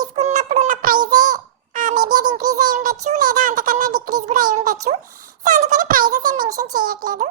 తీసుకున్నప్పుడు ఉన్న ప్రైజే మేబీ అది ఇంక్రీజ్ అయి ఉండొచ్చు లేదా అంతకన్నా డిక్రీజ్ కూడా అయి ఉండొచ్చు. సో అందుకని ప్రైజెస్ ఏం మెన్షన్ చేయట్లేదు.